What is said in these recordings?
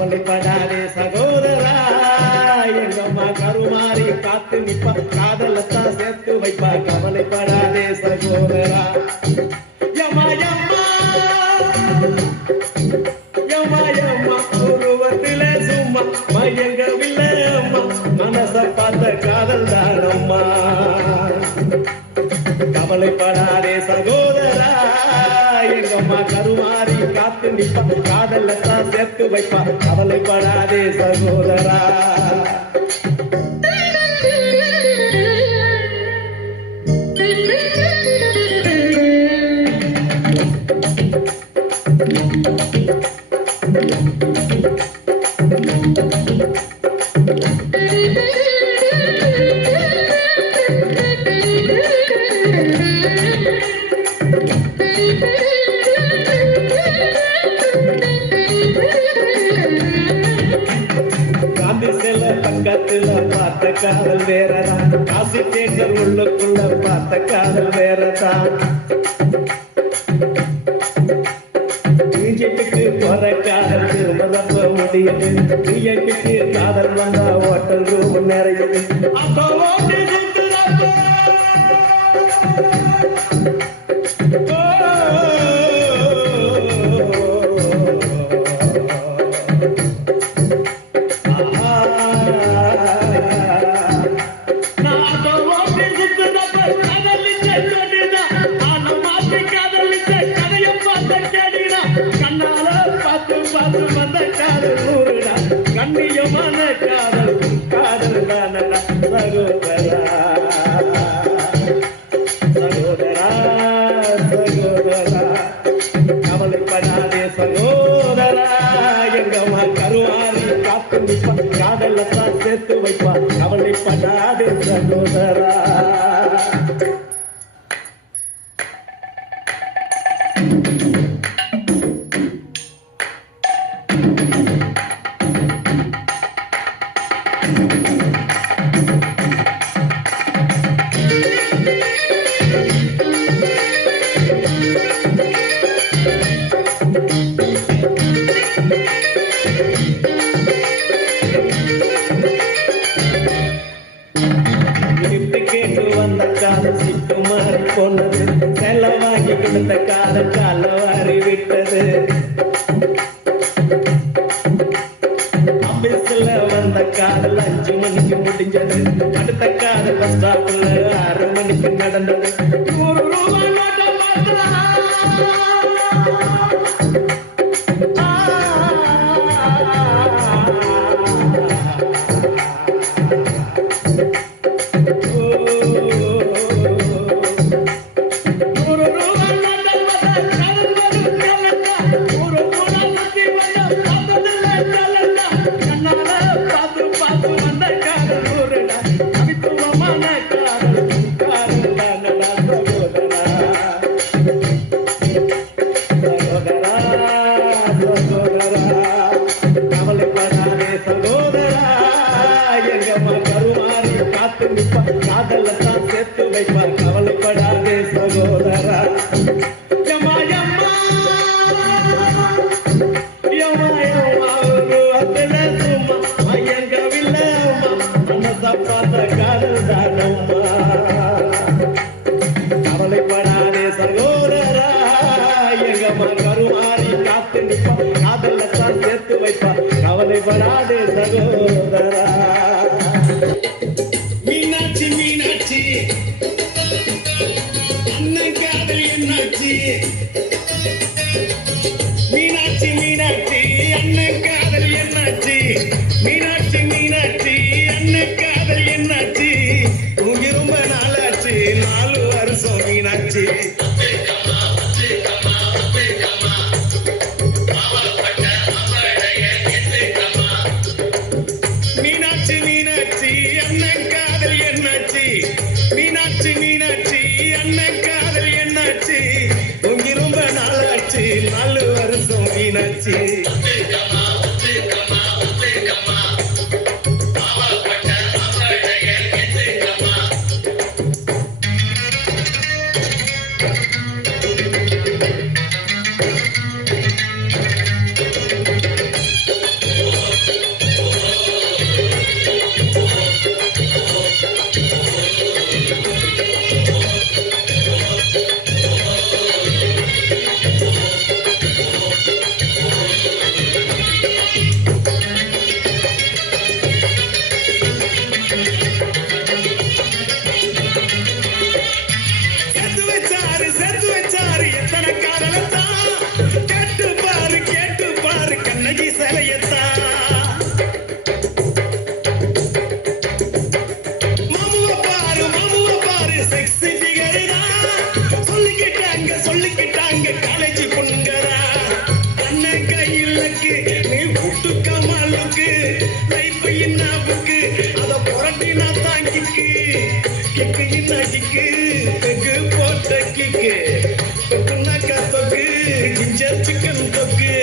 கவலைப்படாதே சகோதரா எங்கம்மா கருமாறி காத்து நிப்பா காதலத்தான் சேர்த்து வைப்பா கவலைப்படாதே சகோதரா யம்மா யம்மா யம்மா யம்மா உருவத்தில சும்மா மயங்கவில்லை அம்மா மனச பார்த்த காதல் தானம்மா கவலைப்படாதே சகோதரா எங்கம்மா கருமாறி காத்து நிப்பா காதலத்தான் சேர்த்து வைப்பா கவலைப்படாதே சகோதரா பக்கத்துல பார்த்த காதல் வேறதான் காசி தேட்டர் உள்ளுக்குள்ள பார்த்த காதல் வேறதான் பிஜேபிக்கு போற காதல் திரும்ப முடியுது பிஜேபிக்கு காதல் வந்தா ஹோட்டல் ரூம் நிறையுது கண்ணியமான காதல் காதல் தானடா சகோதரா சகோதரா சகோதரா கவலைப்படாதே சகோதரா எங்கம்மா கருவாரி காத்து நிப்பா காதலத்தான் சேர்த்து வைப்பா கவலைப்படாதே சகோதரா கேட்டு வந்த காதல் சிட்டு மாறி போனது செலவாகி கொடுத்த காதல் காலவாரி விட்டது ஆபீஸ்ல வந்த காதல் 5 மணிக்கு முடிஞ்சது அடுத்த காதல் பஸ் ஸ்டாப்ல 6 மணிக்கு நடந்தது 100 ரூபாய் நோட்டை காதலத்தான் சேர்த்து வைப்பா கவலைப்படாதே சகோதரா யம்மா யம்மா யம்மா யம்மா உருவத்தில சும்மா மயங்கவில்லை அம்மா மனச பார்த்த காதல் தானம்மா கவலைப்படாதே சகோதரா எங்கம்மா கருமாறி காத்து நிப்பா காதலத்தான் சேர்த்து வைப்பா கவலைப்படாதே சகோதரா மீனாட்சி மீனாட்சி அண்ணன் காதல் என்னாச்சு மீனாட்சி மீனாட்சி அண்ணன் காதல் என்னாச்சு மீனாட்சி மீனாட்சி அண்ணன் காதல் என்னாச்சு ரொம்ப நாளாச்சு 4 வருஷம் மீனாட்சி மீனாட்சி மீனாட்சி அண்ணன் காதல் என்னாச்சு மீனாட்சி மீனாட்சி அண்ணன் காதல் என்னாச்சு ரொம்ப நாளாச்சு 4 வருஷம் மீனாட்சி பிள்ளையத்தான் மாமுவ பாரு செக்ஸி பிகரா சொல்லிக்கிட்டாங்க காலேஜ் பொண்ணுங்கரா அண்ணன் கையிலக்கு நீ புட்டு கமாலுக்கு லைஃப் இன்னாவுக்கு அத புரட்டினா தாங்கிக்கு கிக்கு இன்னா கிக்கு தெக்கு போட்ட கிக்கு தொக்குனாக்கா தொக்கு ஜிஞ்சர் சிக்கன் தொக்கு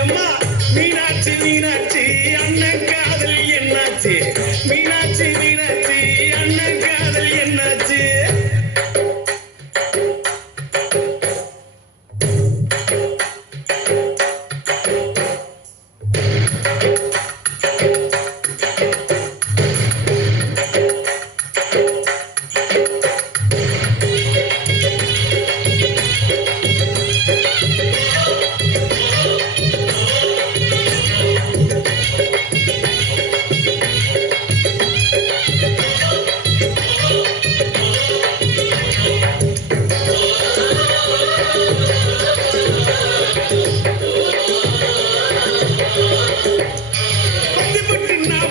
எம்மா மீனாட்சி மீனாட்சி அண்ணன் காதல் என்னாச்சு மீனாட்சி மீனாட்சி அண்ணன் காதல் என்னாச்சு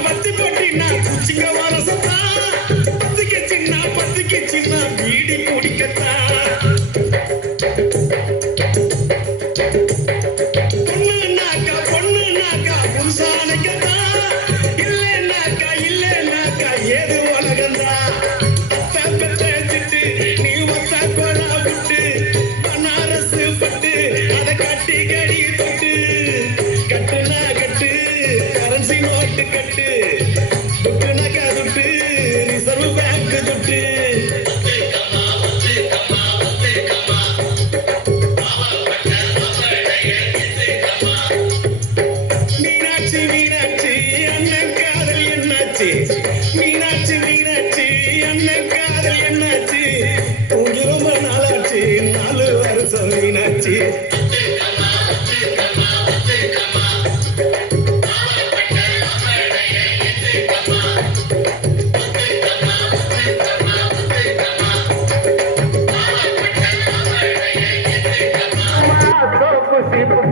பத்திப்பட்டினா குச்சிங்க வரசத்தா பத்திக்கு சின்ன பீடி குடிக்கத்தா பொண்ணுனாக்கா புருஷானைக்கத்தா இல்லைனாக்கா ஏது உலகந்தா அத்தை பெற்றிட்டு நீ ஒத்த கொலா விட்டு பனாரசு பட்டு அதை கட்டி கடி தொட்டு கட்டுனா கட்டு கரன்சி நோட்டு கட்டு துட்டுனாக்கா துட்டு ரிசர்வ் பேங்க் துட்டு மீனாட்சி மீனாட்சி அண்ணன் காதல் என்னாச்சு மீனாட்சி மீனாட்சி அண்ணன் காதல் என்னாச்சு தூங்கி ரொம்ப நாளாச்சு 4 வருஷம் மீனாட்சி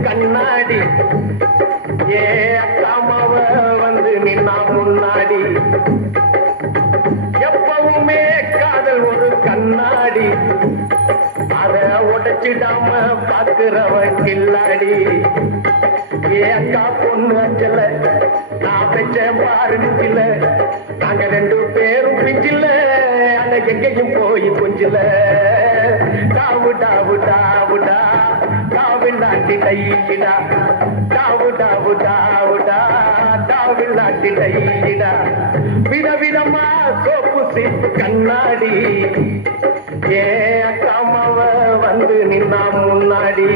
கண்ணாடி ஏ அக்காமாவ வந்து நின்னா முன்னாடி எப்பவுமே காதல் ஒரு கண்ணாடி அத உடைச்சிடாம பாக்குறவன் கில்லாடி ஏ அக்கா பொண்ணு அஞ்சல நான் பெற்றேன் பாருச்சில நாங்க 2 பேரும் பிஞ்சில அந்த எங்கேயும் போய் கொஞ்சில டாவு டாவு டாவுடா டாவில்லாட்டி டையிடா டாவு டாவு டாவுடா டாவில்லாட்டி டையிடா விதவிதமா சோப்பு சீப்பு கண்ணாடி ஏ அக்காமாவ வந்து நின்னா முன்னாடி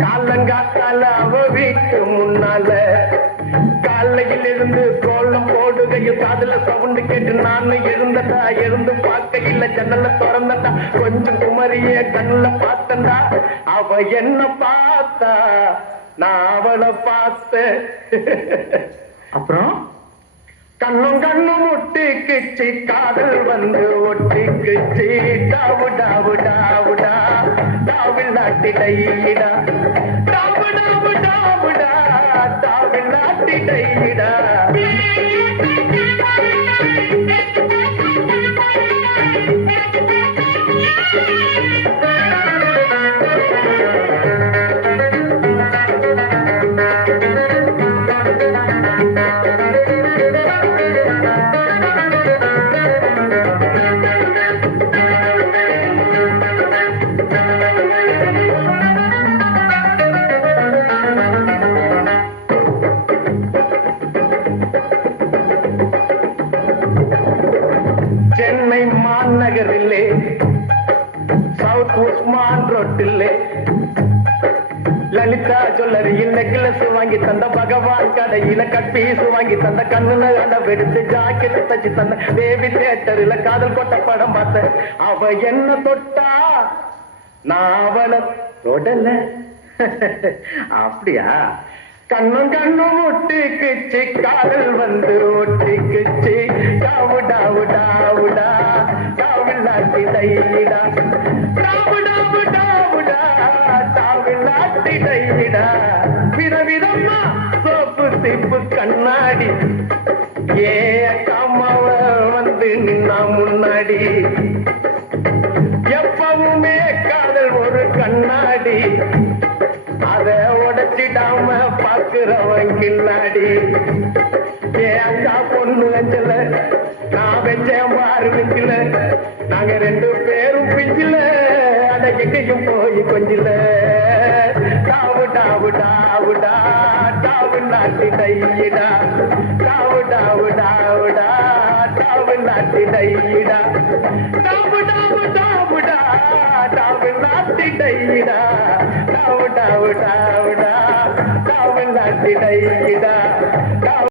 காலங்காத்தால அவ வீட்டு முன்னால காலையில் இருந்து கோலம் போடுகையில் காதுல சவுண்டு கேட்டு நானு இருந்தடா இருந்து பார்க்கையில ஜன்னல திறந்தடா கொஞ்சம் குமரிய கண்ணுல பார்த்தண்டா அவ என்ன பார்த்தா நான் அவளை பார்த்தேன் அப்புறம் கண்ணும் கண்ணும் ஒட்டிக்குச்சி காதல் வந்து ஒட்டிக்குச்சி டாவு டாவு டாவுடா டாவில்லாட்டி டையிடா டாவு டாவு டாவுடா டாவில்லாட்டி டையிடா உஸ்மான் நகரிலே சவுத் உஸ்மான் ரோட்டிலே லலிதா ஜுவல்லரியில் நெக்லஸ் வாங்கி தந்த பகவான் கடையில கட் பீஸ் வாங்கி தந்த கண்ணுல வெடிச்சு ஜாக்கெட் தச்சு தந்த தேவி தியேட்டர்ல காதல் கொட்ட படம் பார்த்த அவ என்ன தொட்டா நான் அவளை தொடல அப்படியா கண்ணும் கண்ணும் ஒட்டிக்குச்சு காதல் வந்து ஒட்டிக்குச்சு டாவு டாவு டாவுடா டாவில்லாட்டி தைடா டாவு டாவு டாவுடா டாவில்லாட்டி தைடா விதவிதமா சோப்பு சிப்பு கண்ணாடி ஏ அக்காமாவ வந்து நின்னா முன்னாடி எப்பவுமே காதல் ஒரு கண்ணாடி அத உடைச்சிடாம பாக்குறவன் கில்லாடி என் அக்கா பொண்ணு அஞ்சல நான் வச்சேன் பாரு நெஞ்சில நாங்க 2 பேரும் பிஞ்சில அட எங்கேயும் போய் கொஞ்சில டாவு டாவு டாவுடா டாவு நாட்டி டையிடா டாவு டாவு டாவுடா டாவு நாட்டி டையிடா டாவு டாவு டாவுடா டாவு நாட்டி டையிடா டாவு டாவு டாவுடா டாவு நாட்டி டையிடா